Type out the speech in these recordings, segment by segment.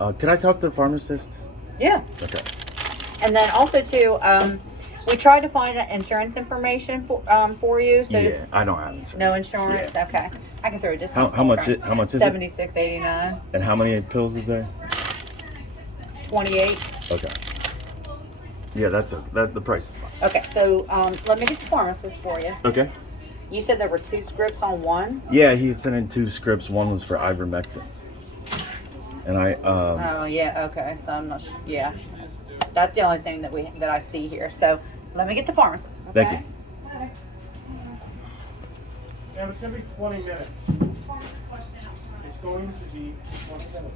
Could I talk to the pharmacist? Yeah. Okay. And then also too, we tried to find insurance information for you. So Yeah, I don't have insurance. no insurance. Yeah. Okay, I can throw it. Just How much is it? $76.89. And how many pills is there? 28. Okay. Yeah, the price is fine. Okay, so let me get the pharmacist for you. Okay. You said there were 2 scripts on one. Yeah, he had sent in 2 scripts. One was for Ivermectin. And I Oh yeah. Okay. So I'm not. Yeah. That's the only thing that I see here. So let me get the pharmacist. Okay? Thank you. Yeah, it's going to be 20 minutes. It's going to be 20 minutes.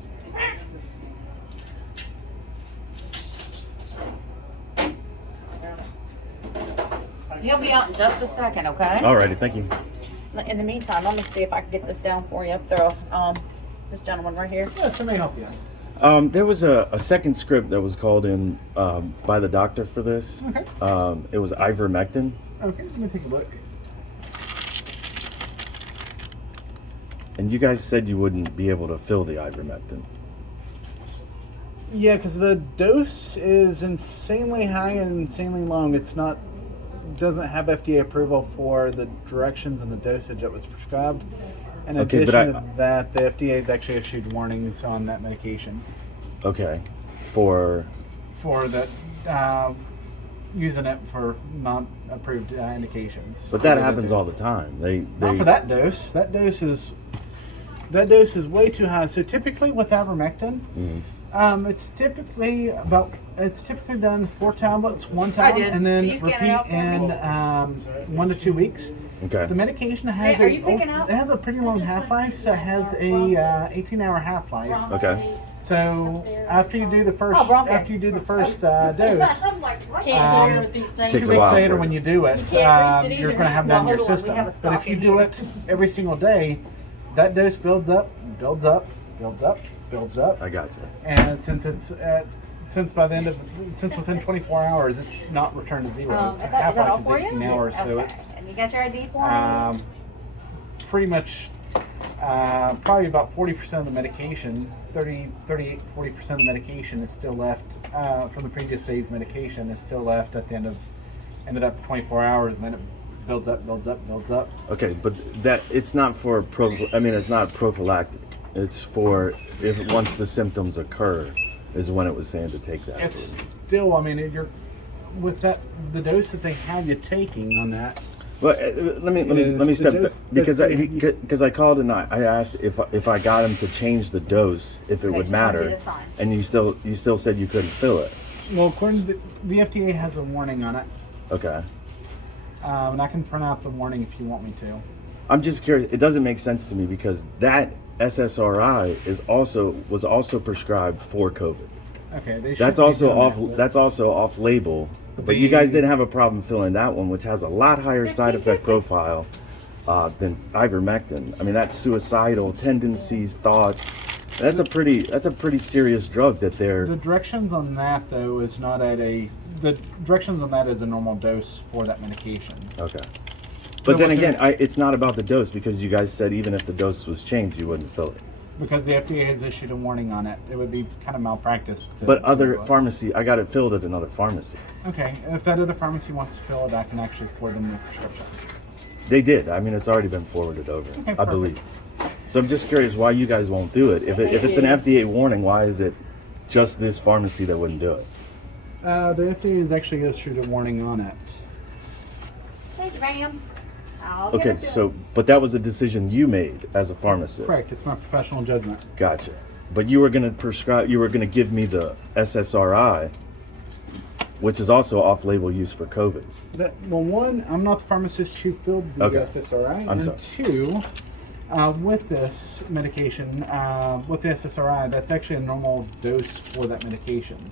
He'll be out in just a second. Okay. Alrighty, thank you. In the meantime, let me see if I can get this down for you. Throw this gentleman right here. Yeah, somebody help you out. There was a second script that was called in by the doctor for this. Okay. It was Ivermectin. Okay, let me take a look. And you guys said you wouldn't be able to fill the Ivermectin. Yeah, because the dose is insanely high and insanely long. It's not, doesn't have FDA approval for the directions and the dosage that was prescribed. In Okay, addition but to that, the FDA has actually issued warnings on that medication Okay. For that using it for non-approved indications. but that happens all the time. They Not for that dose. That dose is way too high. So typically with ivermectin, it's typically done 4 tablets, 1 time, did. and then Can you scan it repeat out for me? in 1 to 2 weeks. Okay. The medication has Hey, are you picking up? it has a pretty long half-life, so it has a 18-hour half-life. Okay. So after you do the first Bronco. dose, Takes 2 a weeks while. later for when it. you do it, you're going to have it in your system. But if you do it every single day, that dose builds up, builds up, builds up, builds up. I got you. And since within 24 hours, it's not returned to zero. Its Is that all half-life for is you? 18 hours, so Okay. it's And you got your ID for me? pretty much probably about 40% of the medication, 38, 40% of the medication is still left from the previous day's medication is still left at the ended up 24 hours, and then it builds up, builds up, builds up. Okay, but that it's not for it's not prophylactic. It's for if once the symptoms occur is when it was saying to take that. It's still, you're with that the dose that they have you taking on that. Well, let me step back that's because I called and I asked if I got him to change the dose if it Okay, would just want you matter, to sign. and you still said you couldn't fill it. Well, according to the FDA has a warning on it, Okay. and I can print out the warning if you want me to. I'm just curious. It doesn't make sense to me because that SSRI was also prescribed for COVID. Okay, they That's should be also doing off. that, but- That's also off label. But you guys didn't have a problem filling that one, which has a lot higher side effect profile than ivermectin. I mean, that's suicidal tendencies, thoughts. That's a pretty serious drug that they're. The directions on that though is not at a. The directions on that is a normal dose for that medication. Okay. But then what again, they're- it's not about the dose because you guys said even if the dose was changed, you wouldn't fill it. Because the FDA has issued a warning on it. It would be kind of malpractice. But other pharmacy, I got it filled at another pharmacy. Okay, if that other pharmacy wants to fill it, I can actually forward them the prescription. They did. I mean, it's already been forwarded over, I perfect. believe. So I'm just curious why you guys won't do it. If it's an FDA warning, why is it just this pharmacy that wouldn't do it? The FDA has actually issued a warning on it. Thank you, ma'am. I'll get Okay, it to so but that was a decision you made as a pharmacist. Correct. It's my professional judgment. Gotcha. But you were going to prescribe. You were going to give me the SSRI, which is also off-label use for COVID. Well, one, I'm not the pharmacist who filled the Okay. SSRI. I'm sorry. And two, with this medication, with the SSRI, that's actually a normal dose for that medication.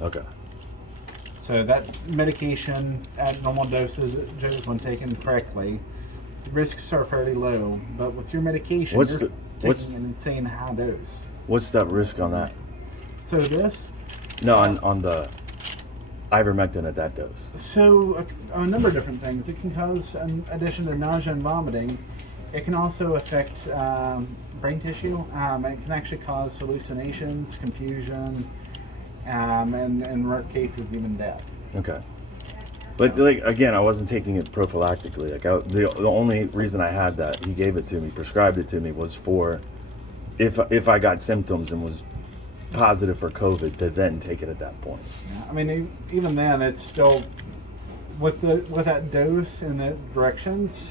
Okay. So that medication at normal doses, when taken correctly, risks are fairly low. But with your medication, What's you're the- what's- taking an insane high dose. What's that risk on that? So this, No, on the ivermectin at that dose. so a number of different things. It can cause, in addition to nausea and vomiting, It can also affect brain tissue. It can actually cause hallucinations, confusion, and in rare cases, even death. Okay. But like again, I wasn't taking it prophylactically. Like the only reason I had that, he gave it to me, prescribed it to me, was for if I got symptoms and was positive for COVID, to then take it at that point. Yeah, I mean, even then, it's still with that dose and the directions.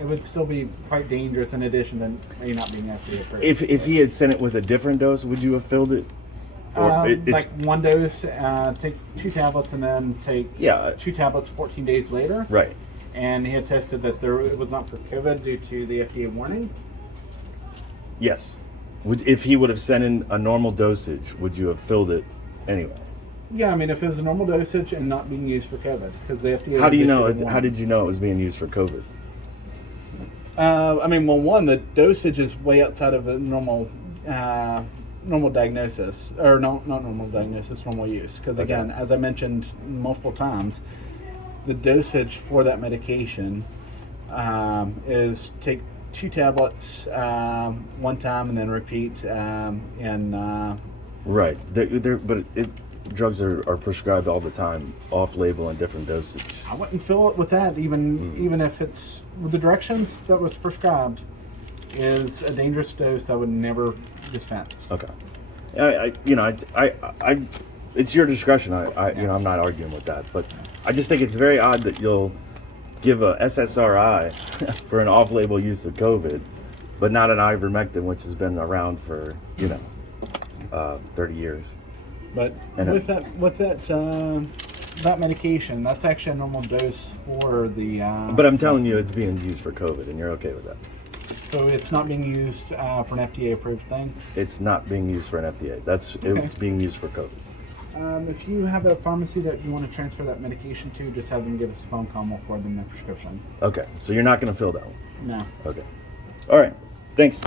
It would still be quite dangerous. In addition to maybe not being FDA approved. If he had sent it with a different dose, would you have filled it? Or Like one dose, take 2 tablets, and then take 2 tablets 14 days later. Right. And he had tested that it was not for COVID due to the FDA warning. Yes. If he would have sent in a normal dosage, would you have filled it anyway? Yeah, I mean, if it was a normal dosage and not being used for COVID, because the FDA. How do you know? How did you know it was being used for COVID? I mean, well, one, the dosage is way outside of a normal diagnosis, or not normal diagnosis, normal use. Because again, as I mentioned multiple times, the dosage for that medication is take 2 tablets one time and then repeat. Right. Drugs are prescribed all the time, off-label and different dosage. I wouldn't fill it with that, even if it's with the directions that was prescribed is a dangerous dose. I would never dispense. Okay. It's your discretion. I'm not arguing with that, but I just think it's very odd that you'll give a SSRI for an off-label use of COVID, but not an ivermectin, which has been around for 30 years. But with that medication, that's actually a normal dose for the. But I'm telling you, it's being used for COVID, and you're okay with that. So it's not being used for an FDA-approved thing? It's not being used for an FDA. It's being used for COVID. If you have a pharmacy that you want to transfer that medication to, just have them give us a phone call. We'll forward them the prescription. Okay, so you're not going to fill that one? No. Okay. All right. Thanks.